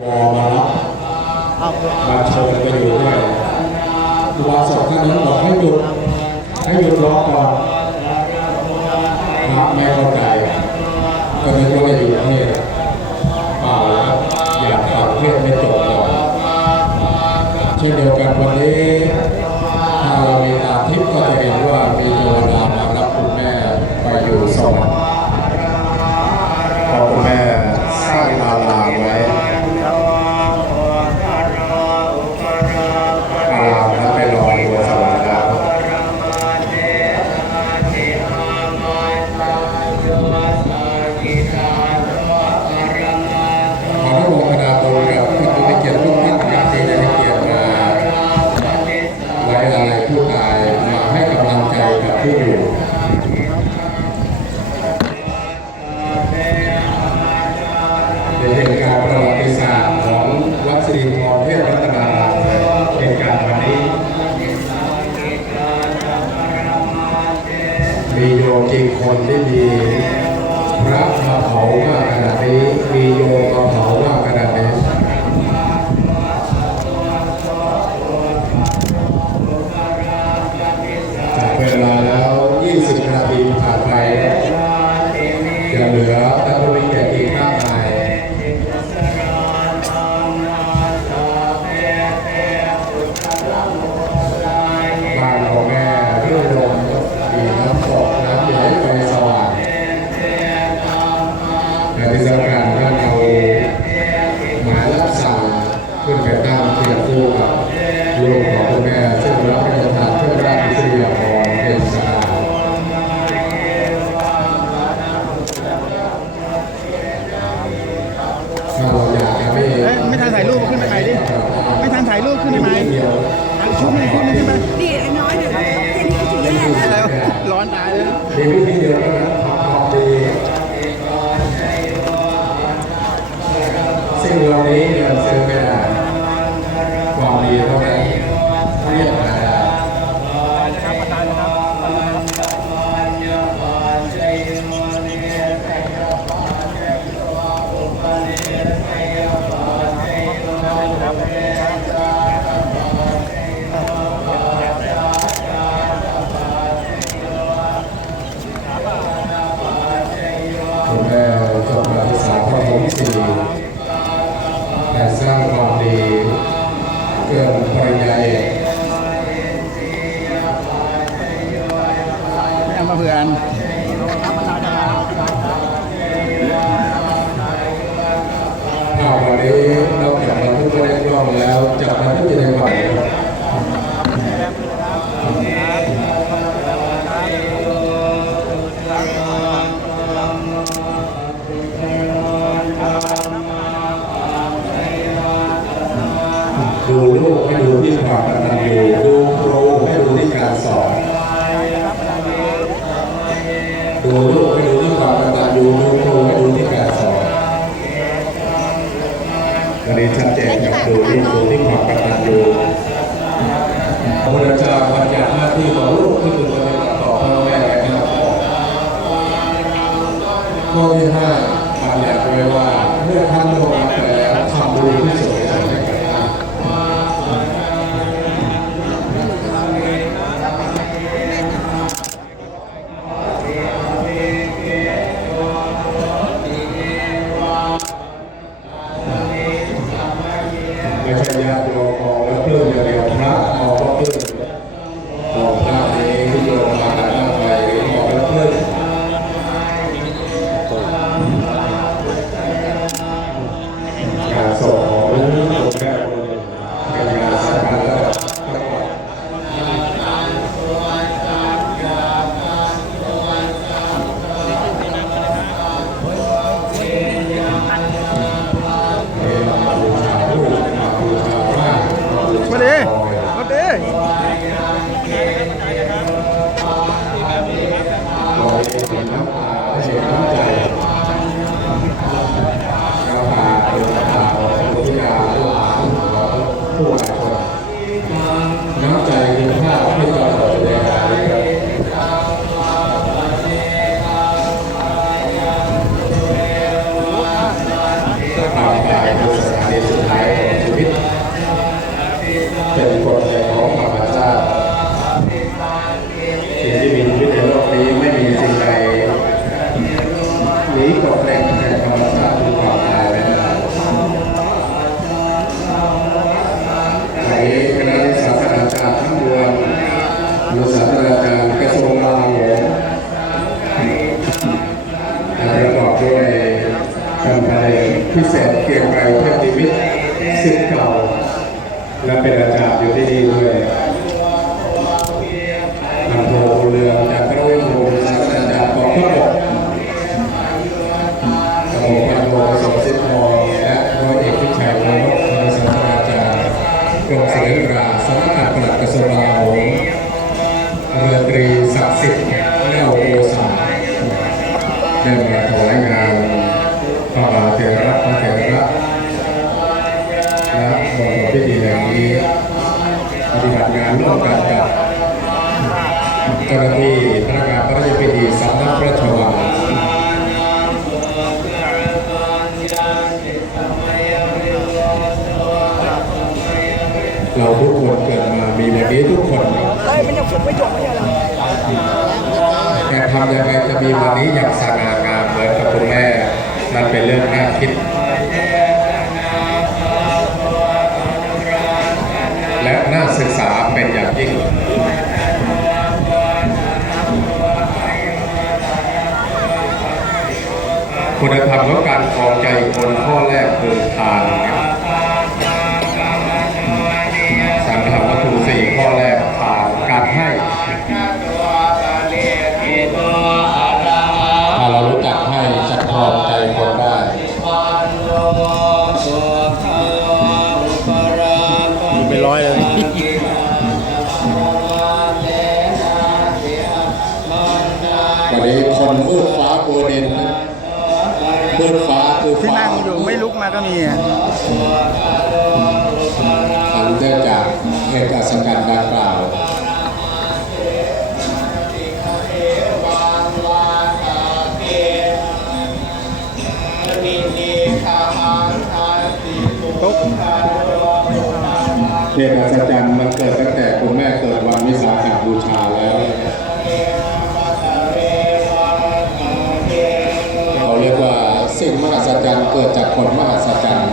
วอมารับมาชมกันอยู่ด้วยดูวาสดท่านนั้นบอกให้หยุดให้หยุดร้องก่อนนะแม่เข้าใจก็นึกว่าจะอยู่ที่ป่าแล้วอยากฟังเพื่อนไม่จบก่อนเช่นเดียวกันวันนี้ถ้าเรามีตาทิพย์ก็จะเห็นว่ามีโยดามารับคุณแม่ไปอยู่สวรรค์ นไทยพิเศษเกียงไกรเทพนิมิตรสิทธิ์เก่า และเป็นอาจารย์อยู่ที่นี่ด้วย เราทุกคนเกิดมามีแบบนี้ทุกคนแต่ทำยังไงจะมีวันนี้อย่างสง่างามเหมือนกับคุณแม่นั่นเป็นเรื่องน่าคิด และน่าศึกษาเป็นอย่างยิ่งคุณธรรมของการครองใจคนข้อแรกคือทานครับ อยเลย วันนี้คนมืดฟ้าโกดินมืดฟ้าคือที่ฟ้านั่งอยู่ไม่ลุกมาก็มีอันเนื่องจากเหตุการณ์สำคัญดังกล่าวตุ๊ก เทพสัจจันมันเกิดตั้งแต่คุณแม่เกิดวันวิสาขบูชาแล้วเขาเรียกว่าสิ่งมหัศจรรย์เกิดจากคนมหัศจรรย์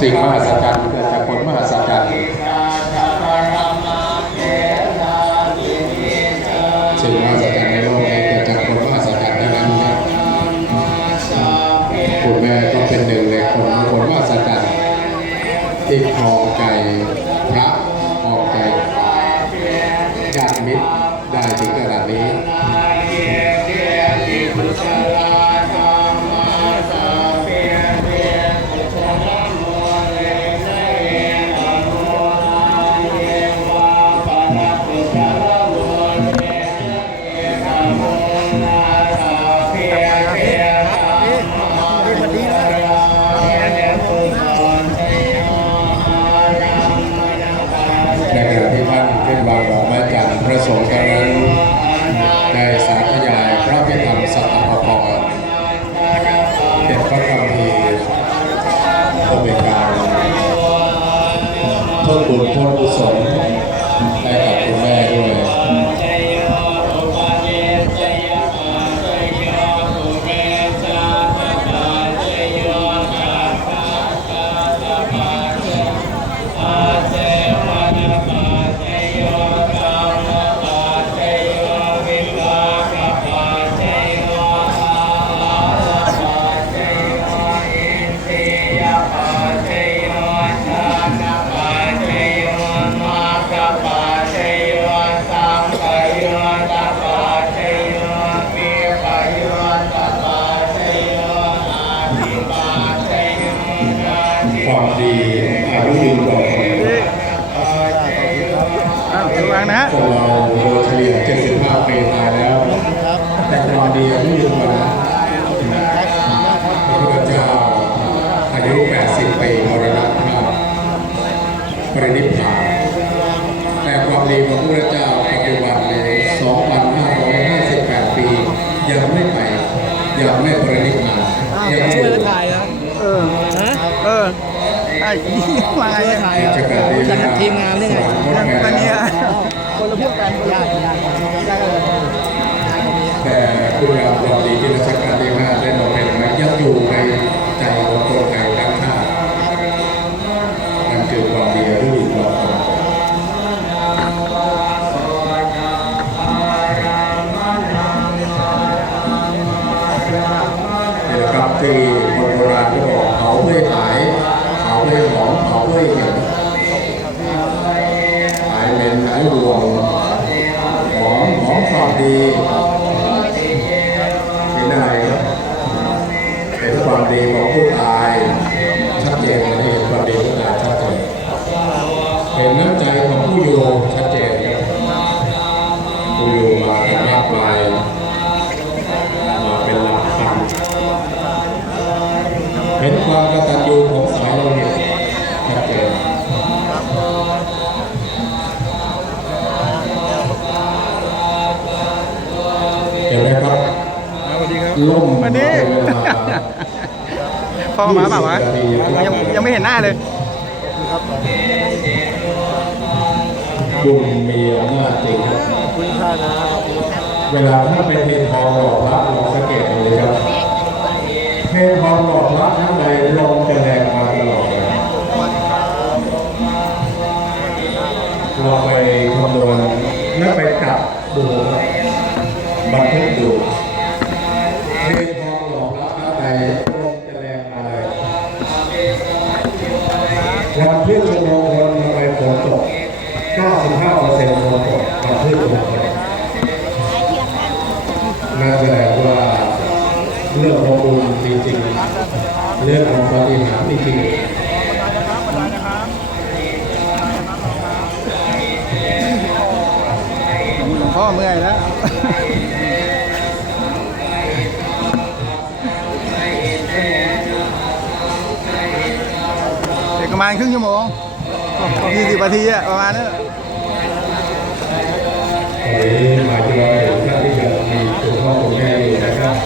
สิ่งมหัศจรรย์เกิด แติญาติของพี่ญาติก็าติคุณเราดีที่ราชการที่ห้าได้ราเป็นนักยัดอยู่ในใจของคนไทย อมาเปล่าวะยังยังไม่เห็นหน้าเลยคุญมีอำนาจจริงครับคุณค่านะเวลาถ้าไปเททองหล่อพระลองสังเกตเลยครับเททองหล่อพระข้างในลมจะแรงมาตลอดเลยเราไปคำนวณและไปกลับดูบันทึกดูาทีอะประมาณนี้มาที่เราเห็นท่านที่ยัมีคุณพ่อคุณแม่นะครับ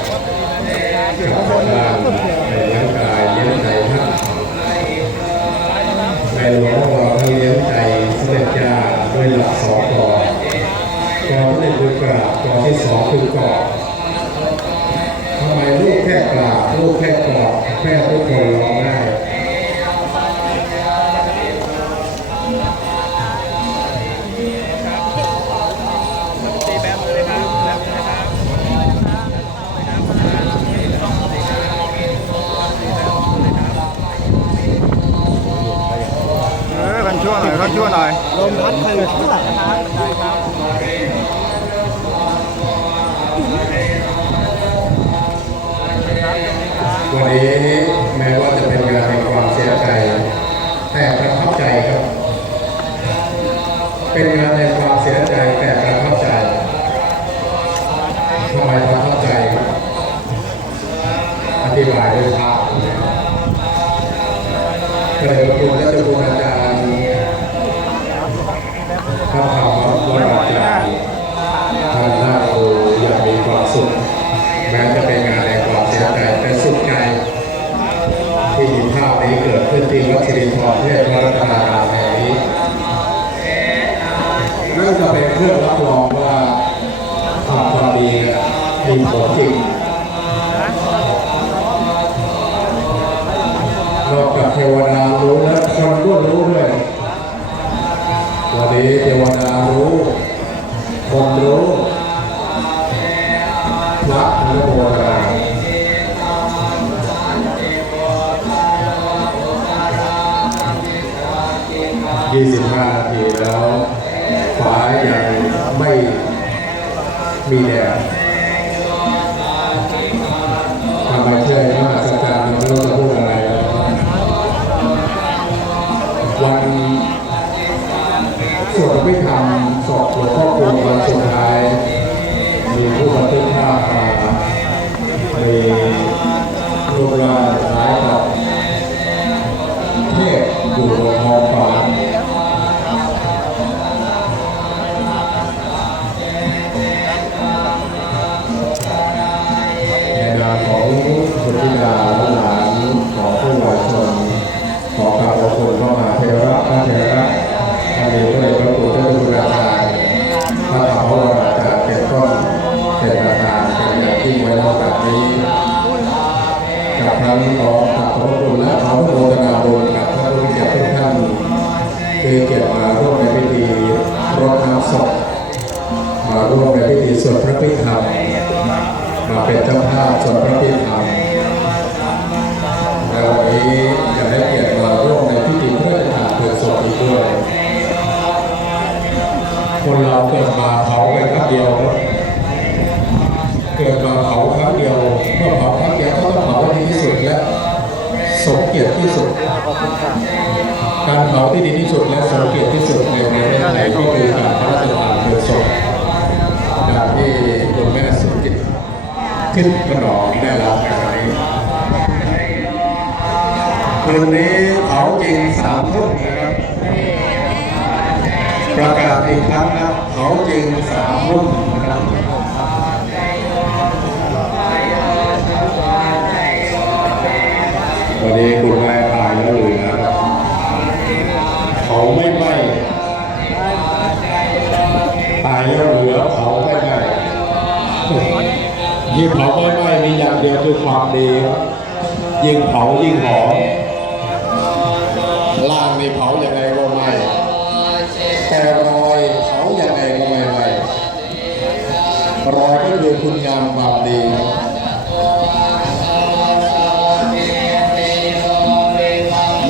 คนเราเกิดมาเผาไปครั้งเดียว เกิดมาเผาครั้งเดียวเมื่อเผาครั้งเดียวก็ต้องเผาดีที่สุดและสมเกียรติที่สุด การเผาที่ดีที่สุดและสมเกียรติที่สุดในปนะเทศไทยก็คือการพระราชทานเพลิงศพอย่างที่คุณแม่สุจิตทิพย์กระหนอมได้รับในวันนี้คืนนี้เผาจริงสามทุ่ม ประกาศอีกครั้งครับเผาจริงสามทุ่มนะครับวันนี้คุณแม่ตายแล้วเหลือเขาไม่ไหมตายแล้วเหลือเขาไม่ไหมยิ่งเผาไม่ไหมมีอย่างเดียวคือความดีครับยิ่งเผายิ่งหอมล่างในเผาอยังไงก็ไม้ แต่รอยเผายังไงก็ไม่ไหม้รอยก็คือคุณงามความดี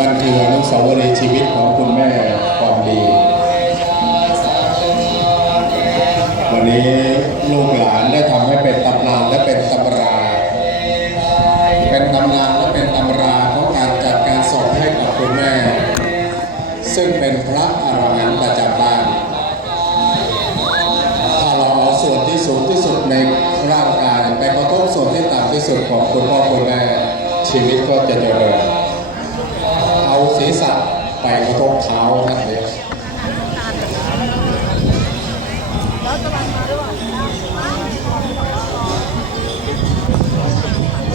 มันคืออนุสาวรีย์ชีวิตของคุณแม่ความดี วันนี้ลูกหลานได้ทำให้เป็นตำนานและเป็นตำรา เป็นตำนานและเป็นตำราของการจัดการศพให้กับคุณแม่ ซึ่งเป็นพระ สุดของคุณพ่อคุณแม่ชีวิตก็จะเจริญเอาศีรษะไปกระทบเท้าท่านเลย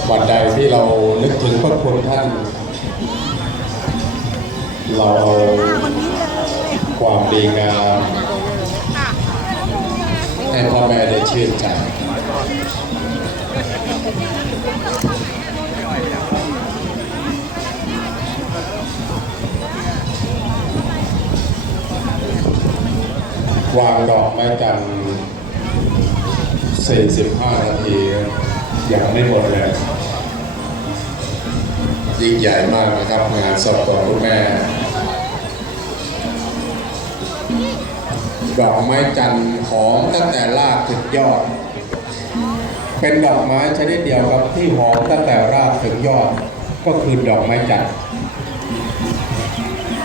วันใดที่เรานึกถึงพระคุณท่าน เราเอาความดีงามให้พ่อแม่ได้ชื่นใจ วางดอกไม้จันทร์45 นาทียังไม่หมดเลย ยิ่งใหญ่มากนะครับ งานศพของคุณแม่ ดอกไม้จันทร์หอมตั้งแต่รากถึงยอด เป็นดอกไม้ชนิดเดียวครับที่หอมตั้งแต่รากถึงยอด ก็คือดอกไม้จันทร์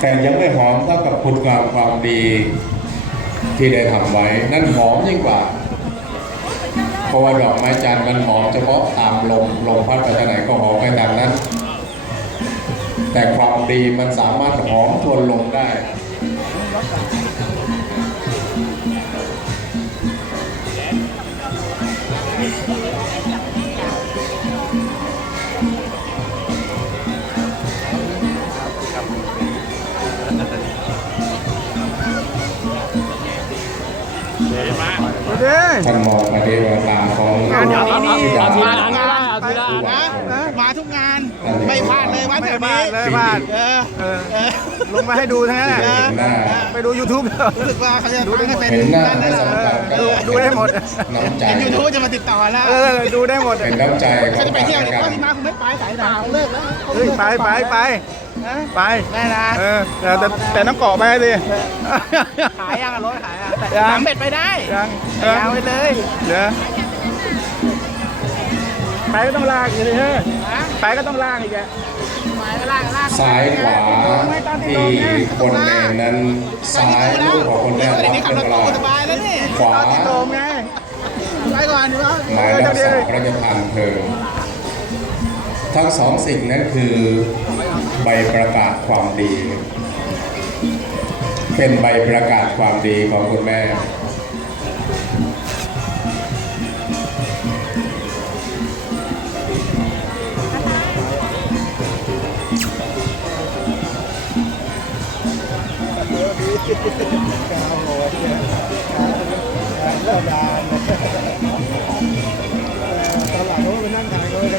แต่ยังไม่หอมเท่ากับคุณงามความดี ที่ได้ทำไว้นั่นหอมยิ่งกว่า เพราะว่าดอกไม้จันทร์มันหอมเฉพาะตามลมลมพัดไปทางไหนก็หอมไปตามนั้น แต่ความดีมันสามารถหอมทวนลมได้ ท่านมองประเดี๋ยวตามของงานนี้นี่ที่อยากเอาทีละอันเอาทีละอันนะมาทุกงานไม่พลาดเลยวันแบบนี้เลยพลาดลงมาให้ดูทั้งนั้นแหละไปดู YouTube รู้สึกว่าเขาจะทำให้เป็นเห็นหน้านั่นไม่นะสำคัญครับดูได้หมดน้ำใจเห็นยูทูบจะมาติดต่อแล้วดูได้หมดเป็นน้ำใจเขาจะไปเที่ยวเนี่ยและว่ากันพี่มาคุณไม่ไปสายดาวเลิกแล้วเฮ้ยไปไป ไปไปได้นะ เออแต่แต่แต่น้ำเกาะไปสิ ขายยังอะรถขายอะยังสามเบ็ดไปได้ยังเออ ยาวไปเลยเดี๋ยวไปก็ต้องลากอีกเลยเฮ้ยไปก็ต้องลากอีกแกไปก็ลากลากซ้ายขวาที่คนเนนนั้นซ้ายลูกของคนแม่เดี๋รัยวบนี้ขับเป็รนถกลาตู้งสบายแล้วนี่ขวาติดลมไงไปก่อนดีกว่าหมายเลขสามพระราชทานเพลิงทั้งสองสิ่งนั้นคือ ใบประกาศความดี เป็นใบประกาศความดีของคุณแม่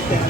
ตอ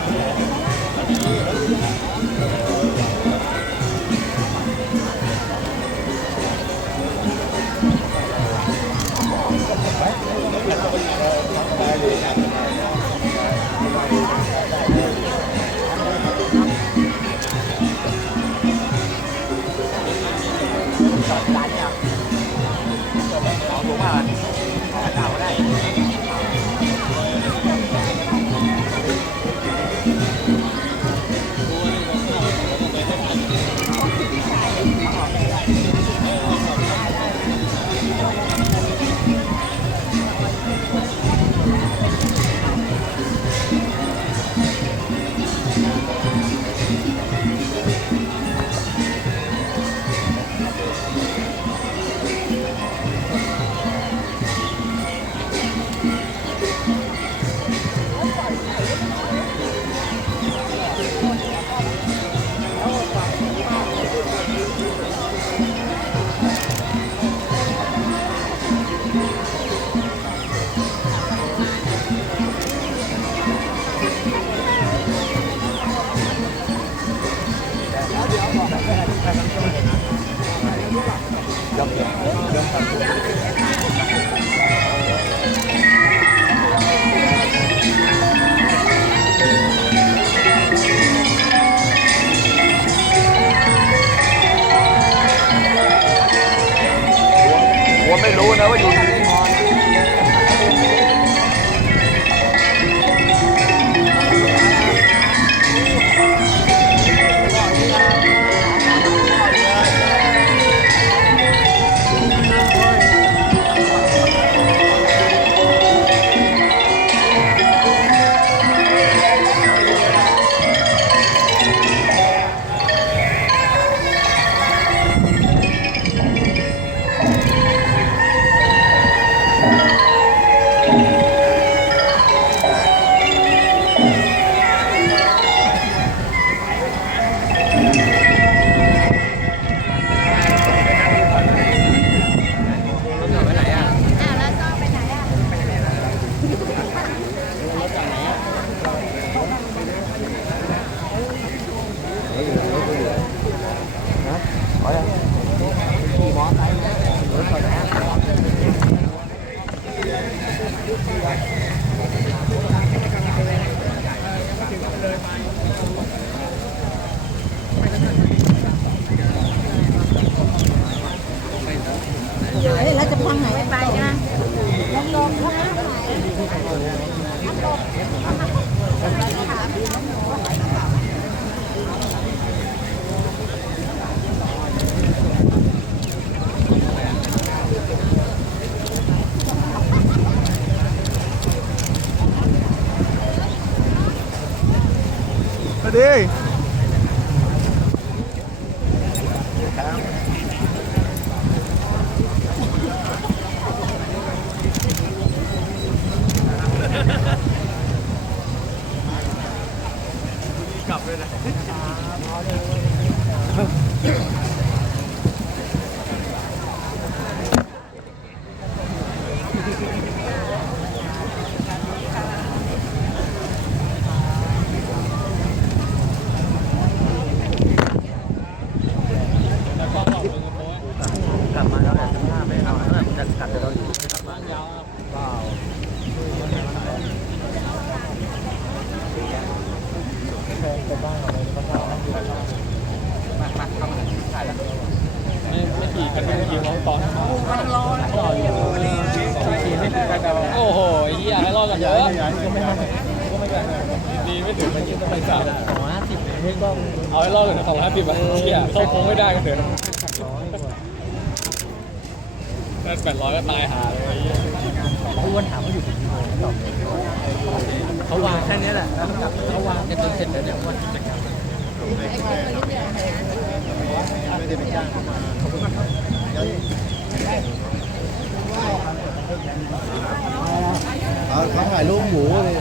ผมไม่รู้นะว่าอยู่ที่ สวัสดีกลับมาแล้วแต่ถ้าไม่เอาแล้วมันจะกลับจะเราอยู่กลับมายาวเปล่าไม่ไม่ขี่กันไม่ขี่ร้องตอนรอรออยู่ขี่ไม่ขี่กันโอ้โหเฮียให้รอดกันเยอะก็ไม่ดีไม่ถึงมันยืนต้องไป สามสองห้าสิบไม่ต้องเอาให้รอดกันสองห้าสิบอะเฮียเข้าโค้งไม่ได้กันเถอะถ้าแปดร้อยก็ตายหาเลยเขาวนถามว่าอยู่ที่ไหนเขาวางแค่นี้แหละแล้วเขาวางจะจนเสร็จแล้วเนี่ยวันจะกลับไม่ได้ไปจ้างเขามาขอบคุณมากครับเอาเขาถ่ายรูปหมูเลย